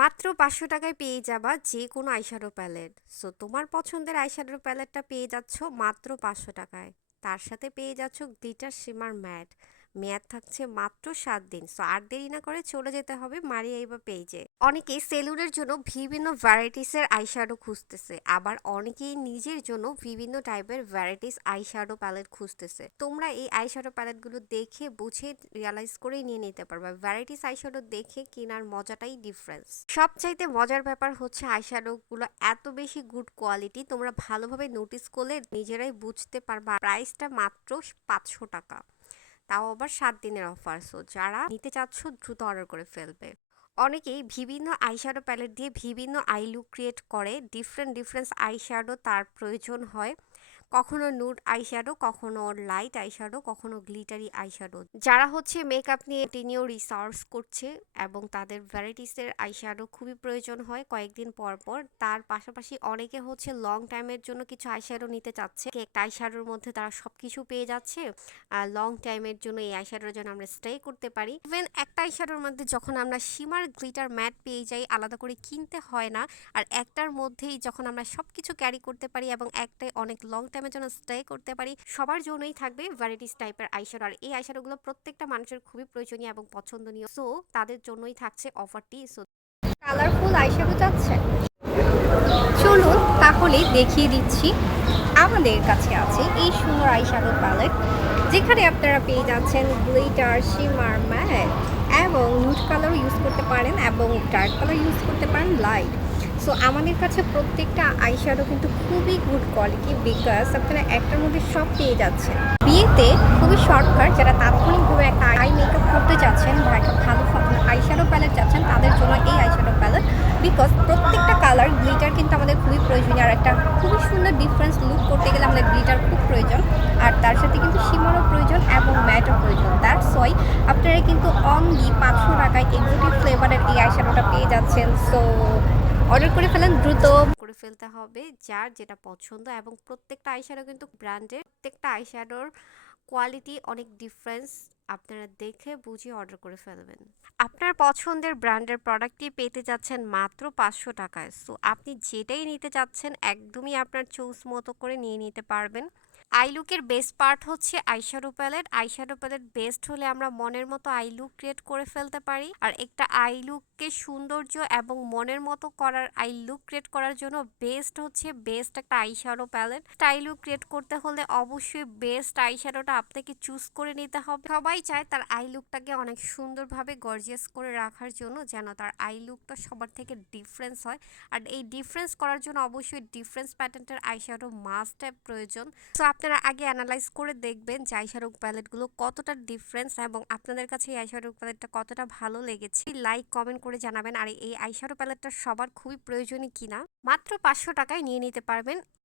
মাত্র ৫০০ টাকায় পেয়ে যাবা যে কোনো আইশ্যাডো প্যালেট। সো তোমার পছন্দের আইশ্যাডো প্যালেটটা পেয়ে যাচ্ছ মাত্র ৫০০ টাকায়। তার সাথে পেয়ে যাচ্ছ গ্লিটার শিমার ম্যাট। মেয়াদ থাকছে মাত্র ৭ দিন। সো আর দেরি না করে চলে যেতে হবে মারিয়া এইবা পেজে। অনেকেই সেলুনের জন্য বিভিন্ন ভ্যারাইটিসের আইশ্যাডো খুঁজতেছে, আবার অনেকেই নিজের জন্য বিভিন্ন টাইপের ভ্যারাইটিস আইশ্যাডো প্যালেট খুঁজতেছে। তোমরা এই আইশ্যাডো প্যালেটগুলো দেখে বুঝে রিয়ালাইজ করে নিয়ে নিতে পারবা। ভ্যারাইটিস আইশ্যাডো দেখে কেনার মজাটাই ডিফারেন্স। সবচাইতে মজার ব্যাপার হচ্ছে আইশ্যাডো গুলো এত বেশি গুড কোয়ালিটি, তোমরা ভালোভাবে নোটিস করলে নিজেরাই বুঝতে পারবা। প্রাইসটা মাত্র ৫০০ টাকা, তাও আবার ৭ দিনের অফার। সো যারা নিতে চাচ্ছ দ্রুত অর্ডার করে ফেলবে। অনেকেই বিভিন্ন আইশ্যাডো প্যালেট দিয়ে বিভিন্ন আই লুক ক্রিয়েট করে। ডিফারেন্ট ডিফারেন্ট আইশ্যাডো তার প্রয়োজন হয়, কখনো নুড আইশ্যাডো, কখনো লাইট আইশ্যাডো, কখনো গ্লিটারি আইশ্যাডো। যারা হচ্ছে মেকআপ নিয়ে কন্টিনিউ রিসার্চ করছে এবং তাদের ভ্যারাইটিসের আইশ্যাডো খুবই প্রয়োজন হয় কয়েকদিন পর পর। তার পাশাপাশি অনেকে হচ্ছে লং টাইমের জন্য কিছু আইশ্যাডো নিতে চাচ্ছে, একটা আইশ্যাডোর মধ্যে তারা সবকিছু পেয়ে যাচ্ছে। আর লং টাইমের জন্য এই আইশ্যাডোর জন্য আমরা স্টে করতে পারি। ইভেন একটা আইশ্যাডোর মধ্যে যখন আমরা শিমার গ্লিটার ম্যাট পেয়ে যাই, আলাদা করে কিনতে হয় না। আর একটার মধ্যেই যখন আমরা সবকিছু ক্যারি করতে পারি এবং একটাই অনেক লং টাইমের জন্য স্টে করতে পারি, সবার জন্যই থাকবে ভ্যারাইটিস টাইপের আইশ্যাডো। আর এই আইশ্যাডোগুলো প্রত্যেকটা মানুষের খুবই প্রয়োজনীয় এবং পছন্দনীয়। সো তাদের জন্যই থাকছে অফারটি। সো কালারফুল আইশ্যাডো চাচ্ছে, চলুন তাহলে দেখিয়ে দিচ্ছি। আমাদের কাছে আছে এই সুন্দর আইশ্যাডো প্যালেট, যেখানে আপনারা পেয়ে যাচ্ছেন গ্লিটার শিমার ম্যাট এবং নুড কালার ইউজ করতে পারেন এবং ডার্ক কালার ইউজ করতে পারেন লাইট। সো আমাদের কাছে প্রত্যেকটা আইশ্যাডো কিন্তু খুবই গুড কোয়ালিটি, বিকজ আপনারা একটার মধ্যে সব পেয়ে যাচ্ছেন। বিয়েতে খুবই শর্টকাট, যারা তাৎক্ষণিকভাবে একটা আই মেকআপ করতে চাচ্ছেন বা একটা ভালো আইশ্যাডো প্যালেট চাচ্ছেন, তাদের জন্য এই আইশ্যাডো প্যালেট। বিকজ প্রত্যেকটা কালার গ্লিটার কিন্তু আমাদের খুবই প্রয়োজনীয়, আর একটা খুবই সুন্দর ডিফারেন্স লুক করতে গেলে আমাদের গ্লিটার খুব প্রয়োজন। আর তার সাথে কিন্তু শিমারও প্রয়োজন এবং ম্যাটও প্রয়োজন। দ্যাটস ওয়াই আপনারা কিন্তু অনলি ৫০০ টাকায় এক্সোটিক ফ্লেভারের এই আইশ্যাডোটা পেয়ে যাচ্ছেন। সো অর্ডার করে ফেলেন, দ্রুত করে ফেলতে হবে যার যেটা পছন্দ। এবং প্রত্যেকটা আইশ্যাডো কিন্তু ব্র্যান্ডের, প্রত্যেকটা আইশ্যাডোর কোয়ালিটি অনেক ডিফারেন্স। আপনারা দেখে বুঝে অর্ডার করে ফেলবেন। আপনার পছন্দের ব্র্যান্ডের প্রোডাক্টটি পেতে যাচ্ছেন মাত্র ৫০০ টাকায়। সো আপনি যেটাই নিতে চাচ্ছেন একদমই আপনার চুজ মতো করে নিয়ে নিতে পারবেন। আই লুকের বেস্ট পার্ট হচ্ছে eyeshadow palette. Eyeshadow palette best হলে আমরা মনের মতো আই লুক ক্রিয়েট করে ফেলতে পারি। আর একটা আই লুককে সৌন্দর্য এবং মনের মতো করার, আই লুক ক্রিয়েট করার জন্য বেস্ট হচ্ছে বেস্ট একটা eyeshadow palette. Eye look create করতে হলে অবশ্যই বেস্ট আইশ্যাডোটা আপনাকে চুজ করে নিতে হবে। সবাই চায় তার আই লুকটাকে অনেক সুন্দরভাবে গর্জিয়াস করে রাখার জন্য, যেন তার আই লুকটা সবার থেকে ডিফারেন্স হয়। আর এই ডিফারেন্স করার জন্য অবশ্যই ডিফারেন্স প্যাটার্নের আইশ্যাডো মাস্ট হ্যাভ প্রয়োজন। সো আপনারা আগে অ্যানালাইজ করে দেখবেন যে আইশ্যাডো প্যালেটগুলো কতটা ডিফারেন্স এবং আপনাদের কাছে এই আইশ্যাডো প্যালেটটা কতটা ভালো লেগেছে। লাইক কমেন্ট করে জানাবেন। আর এই আইশ্যাডো প্যালেটটা সবার খুবই প্রয়োজনীয় কিনা। মাত্র ৫০০ টাকায় নিয়ে নিতে পারবেন